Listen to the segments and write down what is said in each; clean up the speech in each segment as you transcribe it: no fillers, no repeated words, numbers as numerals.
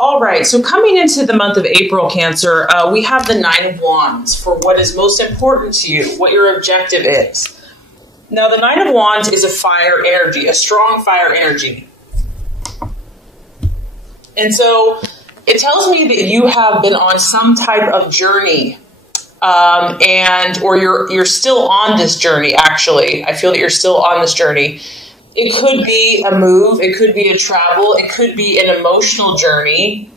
All right, so coming into the month of April, Cancer, we have the Nine of Wands for what is most important to you, what your objective is. Now, the Nine of Wands is a fire energy, a strong fire energy. And so it tells me that you have been on some type of journey, or you're still on this journey, actually. I feel that you're still on this journey. It could be a move, it could be a travel, it could be an emotional journey,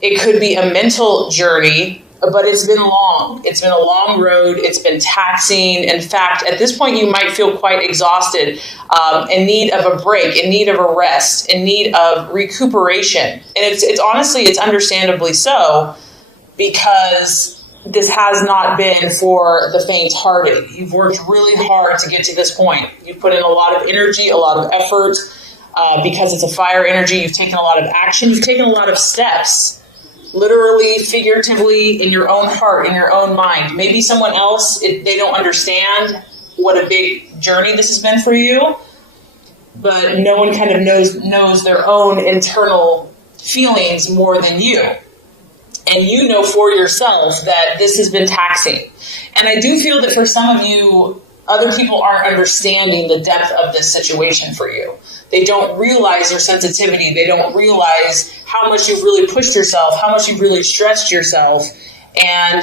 it could be a mental journey, but it's been long. It's been a long road, it's been taxing. In fact, at this point you might feel quite exhausted, in need of a break, in need of a rest, in need of recuperation. And it's honestly, it's understandably so, because this has not been for the faint-hearted. You've worked really hard to get to this point. You've put in a lot of energy, a lot of effort. Because it's a fire energy, you've taken a lot of action. You've taken a lot of steps, literally, figuratively, in your own heart, in your own mind. Maybe someone else, they don't understand what a big journey this has been for you, but no one kind of knows their own internal feelings more than you. And you know for yourself that this has been taxing. And I do feel that for some of you, other people aren't understanding the depth of this situation for you. They don't realize your sensitivity. They don't realize how much you've really pushed yourself, how much you've really stretched yourself. And,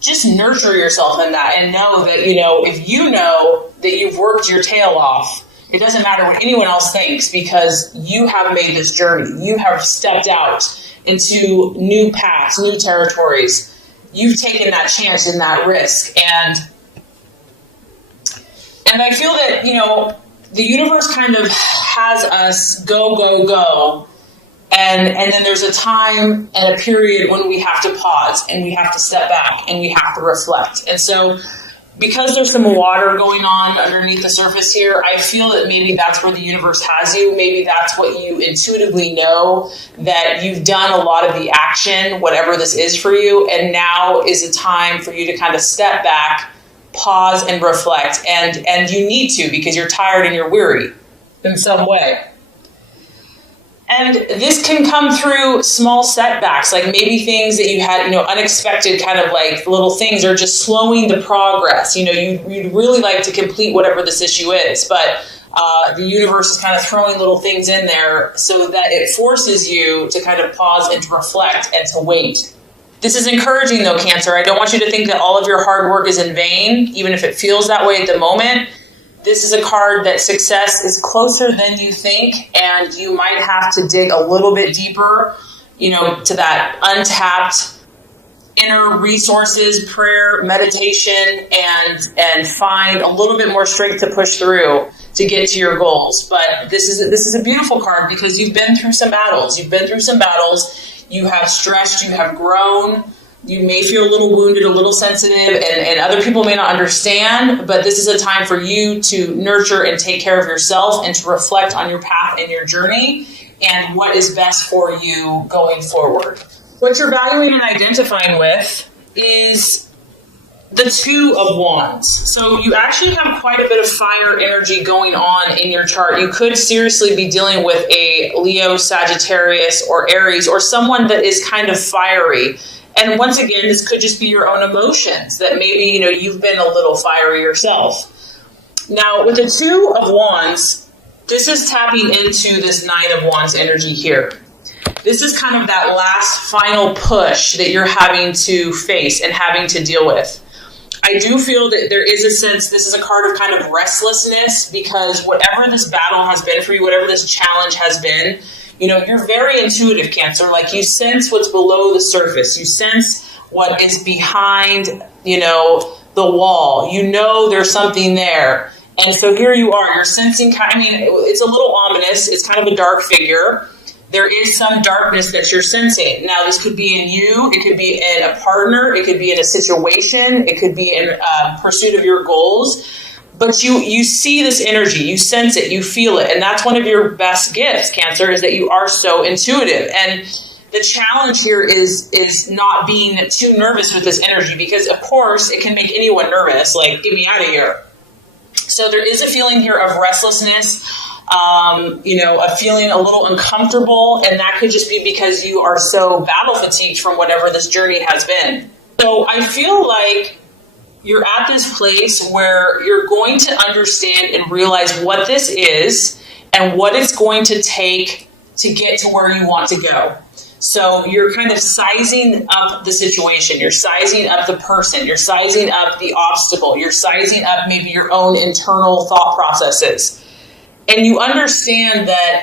just nurture yourself in that and know that, if you know that you've worked your tail off, it doesn't matter what anyone else thinks, because you have made this journey. You have stepped out into new paths, new territories. You've taken that chance and that risk. And I feel that, the universe kind of has us go, go, go. And then there's a time and a period when we have to pause and we have to step back and we have to reflect. And so because there's some water going on underneath the surface here, I feel that maybe that's where the universe has you. Maybe that's what you intuitively know, that you've done a lot of the action, whatever this is for you. And now is a time for you to kind of step back, pause and reflect. And you need to, because you're tired and you're weary in some way. And this can come through small setbacks, like maybe things that you had, unexpected kind of like little things are just slowing the progress. You'd really like to complete whatever this issue is, but the universe is kind of throwing little things in there so that it forces you to kind of pause and to reflect and to wait. This is encouraging though, Cancer. I don't want you to think that all of your hard work is in vain, even if it feels that way at the moment. This is a card that success is closer than you think, and you might have to dig a little bit deeper, to that untapped inner resources, prayer, meditation, and find a little bit more strength to push through to get to your goals. But this is a beautiful card because you've been through some battles. You have stretched, you have grown. You may feel a little wounded, a little sensitive, and other people may not understand, but this is a time for you to nurture and take care of yourself and to reflect on your path and your journey and what is best for you going forward. What you're valuing and identifying with is the Two of Wands. So you actually have quite a bit of fire energy going on in your chart. You could seriously be dealing with a Leo, Sagittarius, or Aries, or someone that is kind of fiery. And once again, this could just be your own emotions that maybe, you've been a little fiery yourself. Now, with the Two of Wands, this is tapping into this Nine of Wands energy here. This is kind of that last final push that you're having to face and having to deal with. I do feel that there is a sense, this is a card of kind of restlessness, because whatever this battle has been for you, whatever this challenge has been, you're very intuitive, Cancer. Like, you sense what's below the surface. You sense what is behind, the wall. There's something there. And so here you are. You're sensing, it's a little ominous. It's kind of a dark figure. There is some darkness that you're sensing. Now, this could be in you. It could be in a partner. It could be in a situation. It could be in pursuit of your goals. But you see this energy, you sense it, you feel it. And that's one of your best gifts, Cancer, is that you are so intuitive. And the challenge here is not being too nervous with this energy, because of course it can make anyone nervous, like, get me out of here. So there is a feeling here of restlessness, a feeling a little uncomfortable, and that could just be because you are so battle fatigued from whatever this journey has been. So I feel like you're at this place where you're going to understand and realize what this is and what it's going to take to get to where you want to go. So you're kind of sizing up the situation. You're sizing up the person. You're sizing up the obstacle. You're sizing up maybe your own internal thought processes. And you understand that,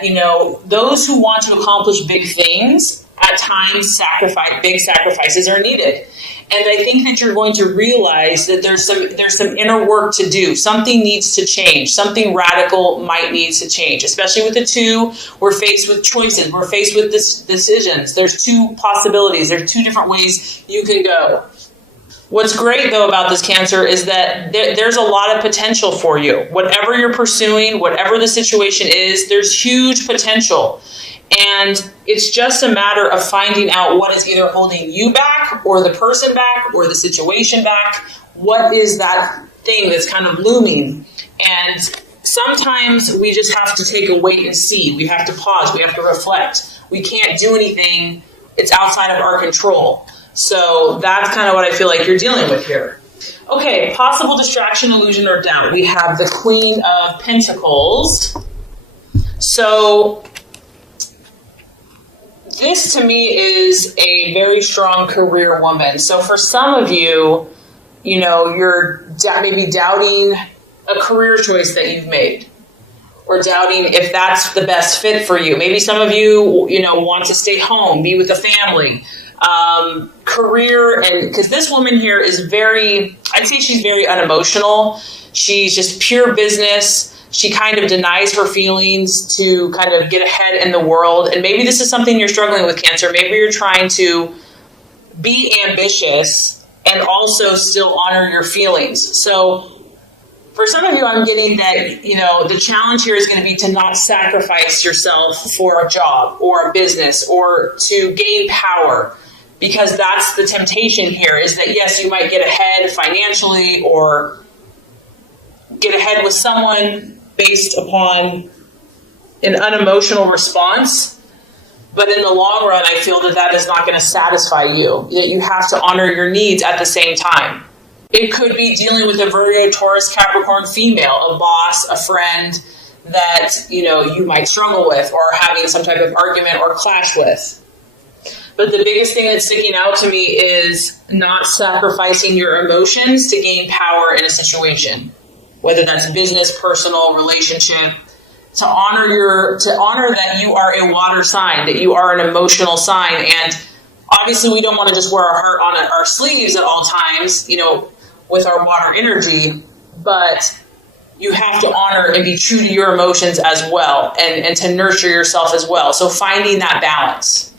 those who want to accomplish big things, at times big sacrifices are needed. And I think that you're going to realize that there's some inner work to do. Something needs to change. Something radical might need to change. Especially with the two, we're faced with choices. We're faced with decisions. There's two possibilities. There's two different ways you can go. What's great, though, about this Cancer is that there's a lot of potential for you. Whatever you're pursuing, whatever the situation is, there's huge potential. And it's just a matter of finding out what is either holding you back or the person back or the situation back. What is that thing that's kind of looming? And sometimes we just have to take a wait and see. We have to pause. We have to reflect. We can't do anything. It's outside of our control. So that's kind of what I feel like you're dealing with here. Okay, possible distraction, illusion, or doubt. We have the Queen of Pentacles. So this to me is a very strong career woman. So for some of you, you're maybe doubting a career choice that you've made, or doubting if that's the best fit for you. Maybe some of you, want to stay home, be with the family. Career, and because this woman here is I'd say she's very unemotional. She's just pure business. She kind of denies her feelings to kind of get ahead in the world. And maybe this is something you're struggling with, Cancer. Maybe you're trying to be ambitious and also still honor your feelings. So for some of you, I'm getting that, the challenge here is going to be to not sacrifice yourself for a job or a business or to gain power. Because that's the temptation here, is that yes, you might get ahead financially or get ahead with someone based upon an unemotional response. But in the long run, I feel that is not going to satisfy you, that you have to honor your needs at the same time. It could be dealing with a Virgo, Taurus, Capricorn female, a boss, a friend that, you might struggle with or having some type of argument or clash with. But the biggest thing that's sticking out to me is not sacrificing your emotions to gain power in a situation, whether that's business, personal, relationship, to honor that you are a water sign, that you are an emotional sign. And obviously we don't want to just wear our heart on our sleeves at all times, with our water energy, but you have to honor and be true to your emotions as well, and to nurture yourself as well. So finding that balance.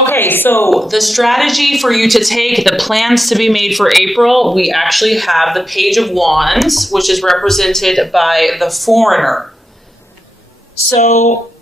Okay, so the strategy for you to take, the plans to be made for April, we actually have the Page of Wands, which is represented by the Foreigner. So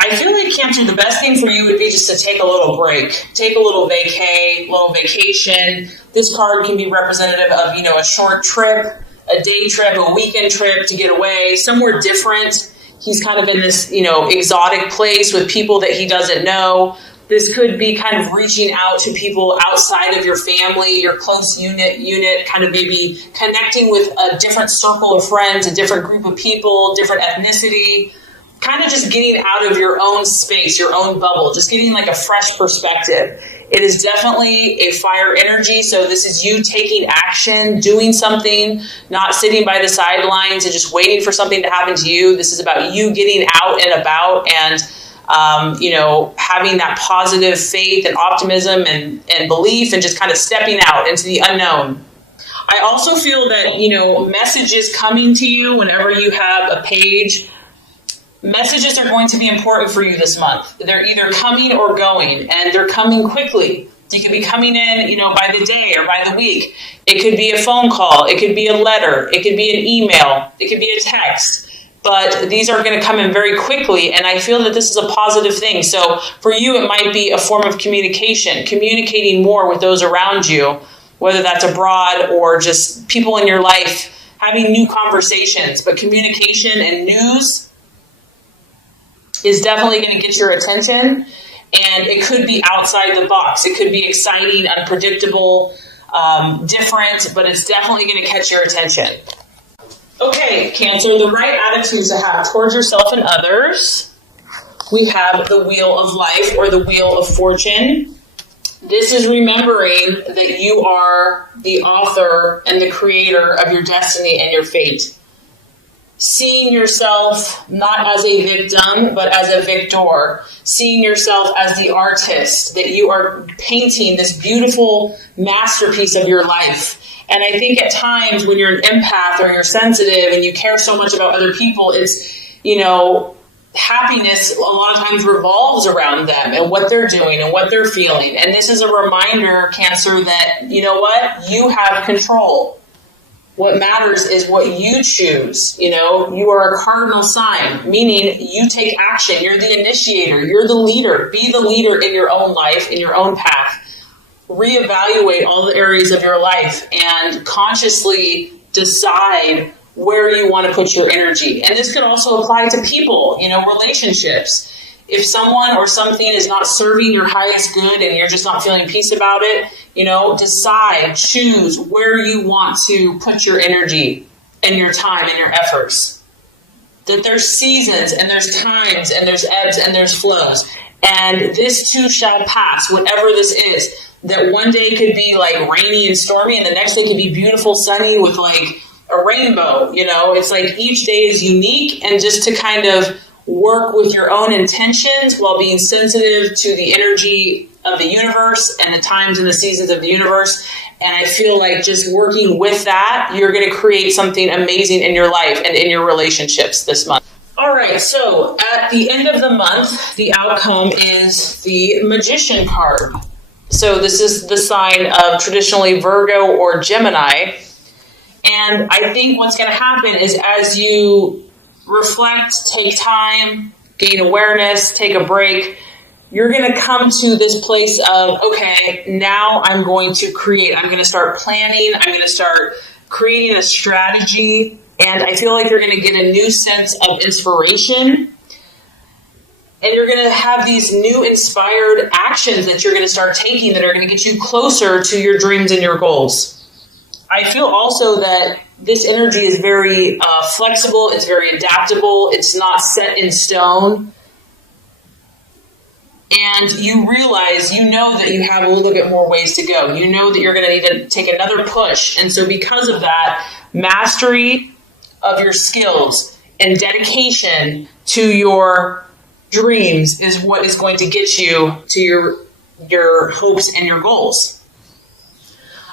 I feel like, Cancer, the best thing for you would be just to take a little break, take a little vacation. This card can be representative of, a short trip, a day trip, a weekend trip to get away, somewhere different. He's kind of in this, exotic place with people that he doesn't know. This could be kind of reaching out to people outside of your family, your close unit, kind of maybe connecting with a different circle of friends, a different group of people, different ethnicity, kind of just getting out of your own space, your own bubble, just getting like a fresh perspective. It is definitely a fire energy. So this is you taking action, doing something, not sitting by the sidelines and just waiting for something to happen to you. This is about you getting out and about and having that positive faith and optimism and belief and just kind of stepping out into the unknown. I also feel that, messages coming to you whenever you have a page, messages are going to be important for you this month. They're either coming or going, and they're coming quickly. They could be coming in, by the day or by the week. It could be a phone call. It could be a letter. It could be an email. It could be a text. But these are going to come in very quickly, and I feel that this is a positive thing. So for you, it might be a form of communicating more with those around you, whether that's abroad or just people in your life, having new conversations. But communication and news is definitely going to get your attention. And it could be outside the box. It could be exciting, unpredictable, different, but it's definitely going to catch your attention. Okay, Cancer, the right attitudes to have towards yourself and others. We have the Wheel of Life or the Wheel of Fortune. This is remembering that you are the author and the creator of your destiny and your fate. Seeing yourself not as a victim, but as a victor. Seeing yourself as the artist, that you are painting this beautiful masterpiece of your life. And I think at times when you're an empath or you're sensitive and you care so much about other people, it's, happiness a lot of times revolves around them and what they're doing and what they're feeling. And this is a reminder, Cancer, that, you know what? You have control. What matters is what you choose. You are a cardinal sign, meaning you take action. You're the initiator. You're the leader. Be the leader in your own life, in your own path. Reevaluate all the areas of your life and consciously decide where you want to put your energy. And this could also apply to people, relationships. If someone or something is not serving your highest good and you're just not feeling peace about it, decide, choose where you want to put your energy and your time and your efforts. That there's seasons and there's times and there's ebbs and there's flows. And this too shall pass, whatever this is. That one day could be like rainy and stormy and the next day could be beautiful, sunny with like a rainbow. It's like each day is unique, and just to kind of work with your own intentions while being sensitive to the energy of the universe and the times and the seasons of the universe. And I feel like just working with that, you're going to create something amazing in your life and in your relationships this month. All right, so at the end of the month, the outcome is the Magician card. So this is the sign of traditionally Virgo or Gemini. And I think what's going to happen is as you reflect, take time, gain awareness, take a break, you're going to come to this place of, okay, now I'm going to create. I'm going to start planning. I'm going to start creating a strategy. And I feel like you're going to get a new sense of inspiration. And you're going to have these new inspired actions that you're going to start taking that are going to get you closer to your dreams and your goals. I feel also that this energy is very flexible. It's very adaptable. It's not set in stone. And you realize, that you have a little bit more ways to go. You know that you're going to need to take another push. And so because of that, mastery of your skills and dedication to your dreams is what is going to get you to your hopes and your goals.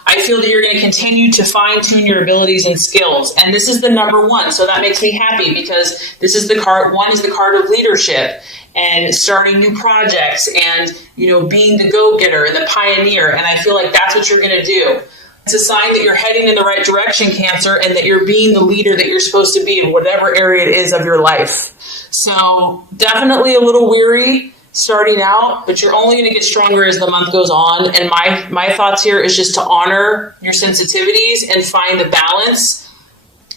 I feel that you're going to continue to fine-tune your abilities and skills. And this is the number one. So that makes me happy because this is the card. One is the card of leadership and starting new projects and, being the go-getter and the pioneer. And I feel like that's what you're going to do. It's a sign that you're heading in the right direction, Cancer, and that you're being the leader that you're supposed to be in whatever area it is of your life. So definitely a little weary starting out, but you're only going to get stronger as the month goes on. And my thoughts here is just to honor your sensitivities and find the balance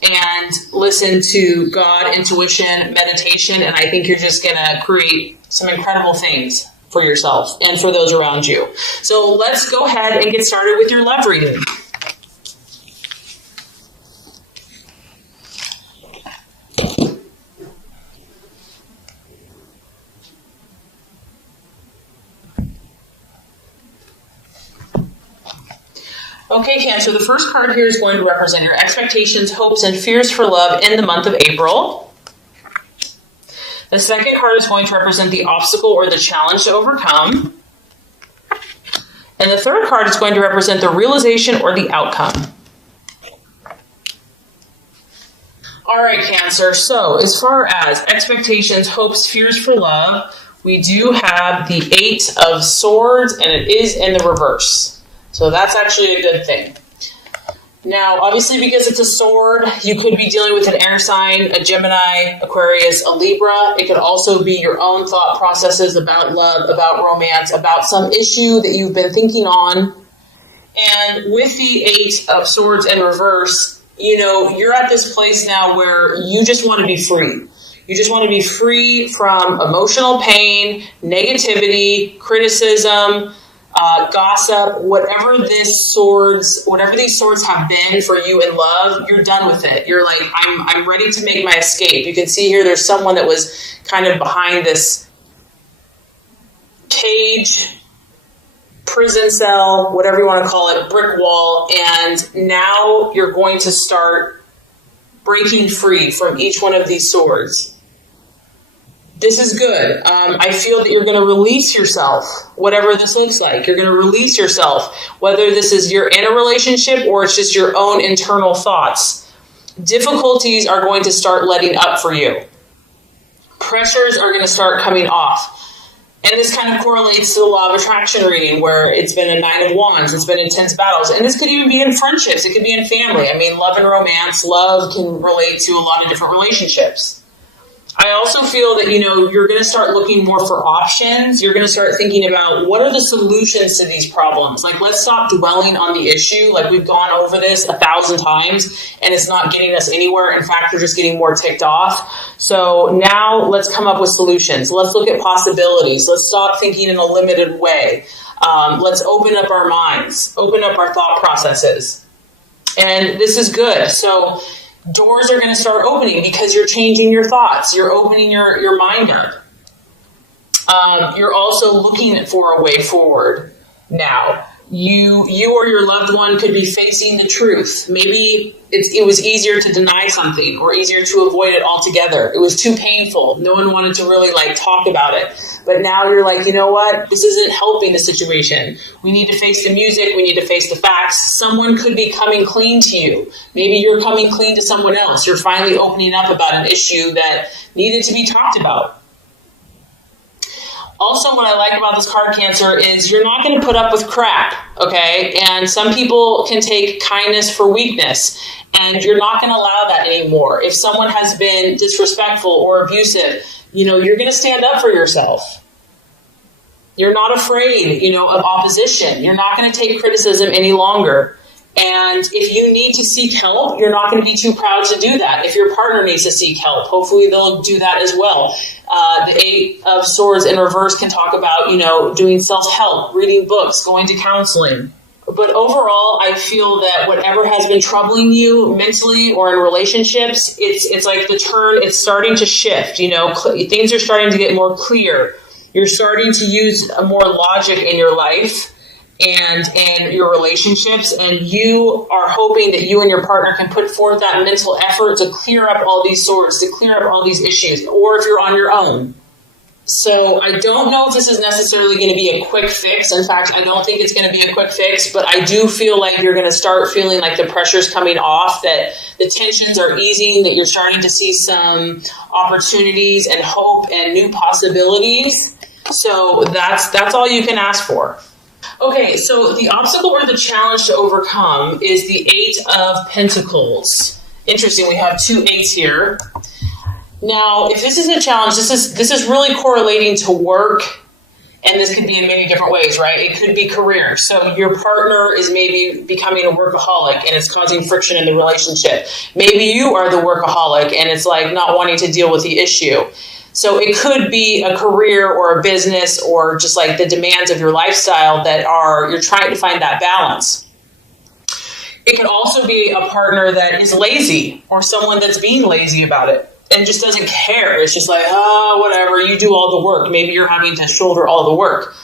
and listen to God, intuition, meditation. And I think you're just going to create some incredible things for yourself and for those around you. So let's go ahead and get started with your love reading. Okay, Cancer, the first card here is going to represent your expectations, hopes, and fears for love in the month of April. The second card is going to represent the obstacle or the challenge to overcome. And the third card is going to represent the realization or the outcome. All right, Cancer, so as far as expectations, hopes, fears for love, we do have the Eight of Swords, and it is in the reverse. So that's actually a good thing. Now, obviously, because it's a sword, you could be dealing with an air sign, a Gemini, Aquarius, a Libra. It could also be your own thought processes about love, about romance, about some issue that you've been thinking on. And with the Eight of Swords in reverse, you're at this place now where you just want to be free. You just want to be free from emotional pain, negativity, criticism, gossip, whatever these swords have been for you in love. You're done with it. You're like, I'm ready to make my escape. You can see here there's someone that was kind of behind this cage, prison cell, whatever you want to call it, brick wall, and now you're going to start breaking free from each one of these swords. This is good. I feel that you're going to release yourself, whatever this looks like. You're going to release yourself, whether this is you're in a relationship or it's just your own internal thoughts. Difficulties are going to start letting up for you. Pressures are going to start coming off. And this kind of correlates to the law of attraction reading, where it's been a 9 of Wands, it's been intense battles. And this could even be in friendships. It could be in family. I mean, love and romance, love can relate to a lot of different relationships. I also feel that, you're going to start looking more for options. You're going to start thinking about what are the solutions to these problems. Like, let's stop dwelling on the issue. Like, we've gone over this 1,000 times and it's not getting us anywhere. In fact, we're just getting more ticked off. So now let's come up with solutions. Let's look at possibilities. Let's stop thinking in a limited way. Let's open up our minds, open up our thought processes. And this is good. So doors are going to start opening because you're changing your thoughts. You're opening your mind up. You're also looking for a way forward now. You or your loved one could be facing the truth. Maybe it was easier to deny something or easier to avoid it altogether. It was too painful. No one wanted to really talk about it. But now you're like, you know what? This isn't helping the situation. We need to face the music. We need to face the facts. Someone could be coming clean to you. Maybe you're coming clean to someone else. You're finally opening up about an issue that needed to be talked about. Also, what I like about this card, Cancer, is you're not going to put up with crap, okay? And some people can take kindness for weakness, and you're not going to allow that anymore. If someone has been disrespectful or abusive, you're going to stand up for yourself. You're not afraid, of opposition. You're not going to take criticism any longer. And if you need to seek help, you're not going to be too proud to do that. If your partner needs to seek help, hopefully they'll do that as well. The 8 of Swords in reverse can talk about, doing self-help, reading books, going to counseling. But overall, I feel that whatever has been troubling you mentally or in relationships, it's like the turn, it's starting to shift. Things are starting to get more clear. You're starting to use more logic in your life and in your relationships, and you are hoping that you and your partner can put forth that mental effort to clear up all these swords, to clear up all these issues, or if you're on your own. So I don't know if this is necessarily going to be a quick fix. In fact, I don't think it's going to be a quick fix, but I do feel like you're going to start feeling like the pressure's coming off, that the tensions are easing, that you're starting to see some opportunities and hope and new possibilities. So that's all you can ask for. Okay, so the obstacle or the challenge to overcome is the 8 of Pentacles. Interesting, we have 2 8s here. Now, if this is a challenge, this is really correlating to work, and this could be in many different ways, right? It could be career. So your partner is maybe becoming a workaholic, and it's causing friction in the relationship. Maybe you are the workaholic, and it's like not wanting to deal with the issue. So it could be a career or a business or just like the demands of your lifestyle that you're trying to find that balance. It could also be a partner that is lazy or someone that's being lazy about it and just doesn't care. It's just like, whatever, you do all the work. Maybe you're having to shoulder all the work.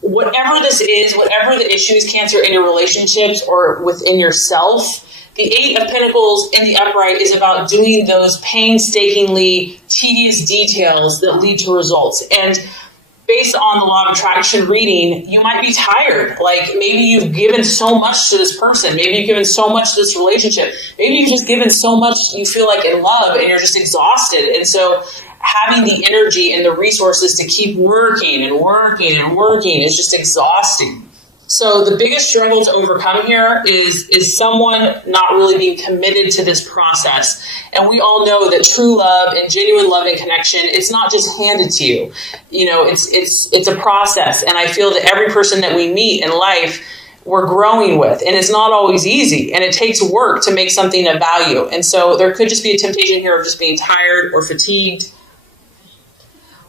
Whatever this is, whatever the issue is, Cancer, in your relationships or within yourself, the 8 of Pentacles in the upright is about doing those painstakingly tedious details that lead to results. And based on the law of attraction reading, you might be tired. Like maybe you've given so much to this person. Maybe you've given so much to this relationship. Maybe you've just given so much you feel like in love and you're just exhausted. And so having the energy and the resources to keep working and working and working is just exhausting. So the biggest struggle to overcome here is someone not really being committed to this process. And we all know that true love and genuine love and connection, it's not just handed to you. It's a process. And I feel that every person that we meet in life, we're growing with. And it's not always easy, and it takes work to make something of value. And so there could just be a temptation here of just being tired or fatigued,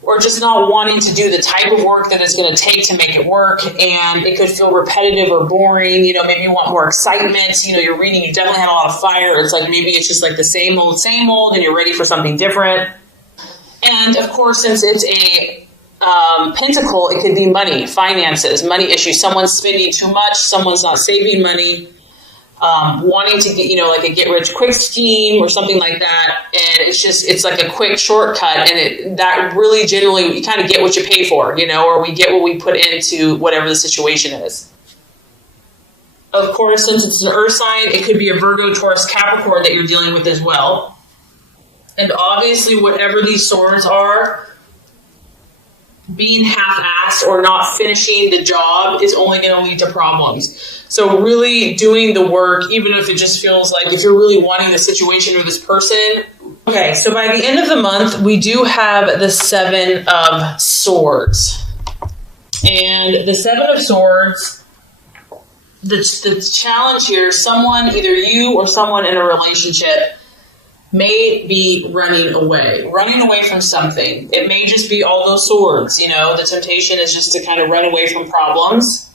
or just not wanting to do the type of work that it's going to take to make it work. And it could feel repetitive or boring. Maybe you want more excitement. You're reading, you definitely had a lot of fire. It's like maybe it's just like the same old, and you're ready for something different. And of course, since it's a pentacle, it could be money, finances, money issues. Someone's spending too much. Someone's not saving money. Wanting to get, like a get-rich-quick scheme or something like that. And it's like a quick shortcut. And that really generally, you kind of get what you pay for, or we get what we put into whatever the situation is. Of course, since it's an earth sign, it could be a Virgo, Taurus, Capricorn that you're dealing with as well. And obviously, whatever these swords are, being half-assed or not finishing the job is only going to lead to problems. So really doing the work, even if it just feels like if you're really wanting the situation or this person. Okay, so by the end of the month, we do have the Seven of Swords. And the Seven of Swords, the challenge here, someone, either you or someone in a relationship, may be running away from something. It may just be all those swords, the temptation is just to kind of run away from problems.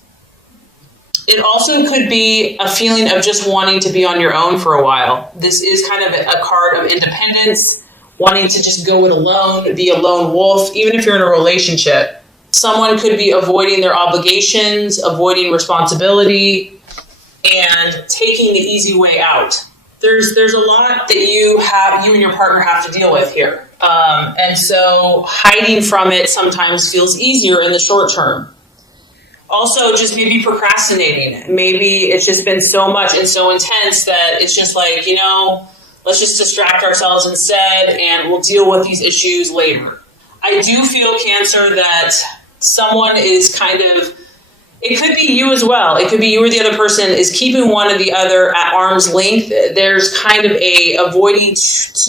It also could be a feeling of just wanting to be on your own for a while. This is kind of a card of independence, wanting to just go it alone, be a lone wolf, even if you're in a relationship. Someone could be avoiding their obligations, avoiding responsibility, and taking the easy way out. There's a lot that you and your partner have to deal with here. And so hiding from it sometimes feels easier in the short term. Also, just maybe procrastinating. Maybe it's just been so much and so intense that it's just like, let's just distract ourselves instead and we'll deal with these issues later. I do feel, Cancer, that someone is kind of, it could be you as well. It could be you or the other person is keeping one or the other at arm's length. There's kind of a avoiding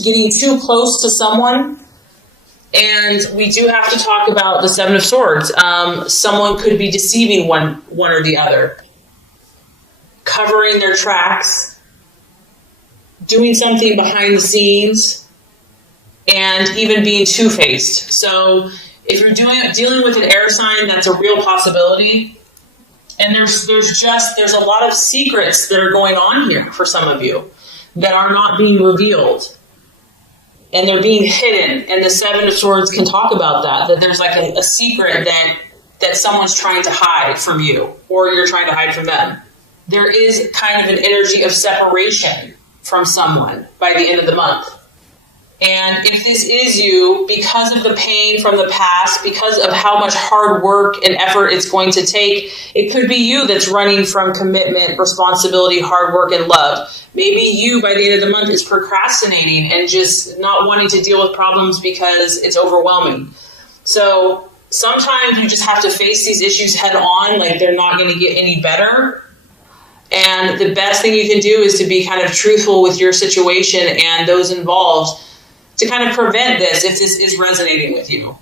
getting too close to someone. And we do have to talk about the Seven of Swords. Someone could be deceiving one or the other, covering their tracks, doing something behind the scenes, and even being two-faced. So if you're dealing with an air sign, that's a real possibility. And there's a lot of secrets that are going on here for some of you that are not being revealed. And they're being hidden. And the Seven of Swords can talk about that there's like a secret that someone's trying to hide from you, or you're trying to hide from them. There is kind of an energy of separation from someone by the end of the month. And if this is you, because of the pain from the past, because of how much hard work and effort it's going to take, it could be you that's running from commitment, responsibility, hard work, and love. Maybe you, by the end of the month, is procrastinating and just not wanting to deal with problems because it's overwhelming. So sometimes you just have to face these issues head on, like they're not going to get any better. And the best thing you can do is to be kind of truthful with your situation and those involved, to kind of prevent this if this is resonating with you.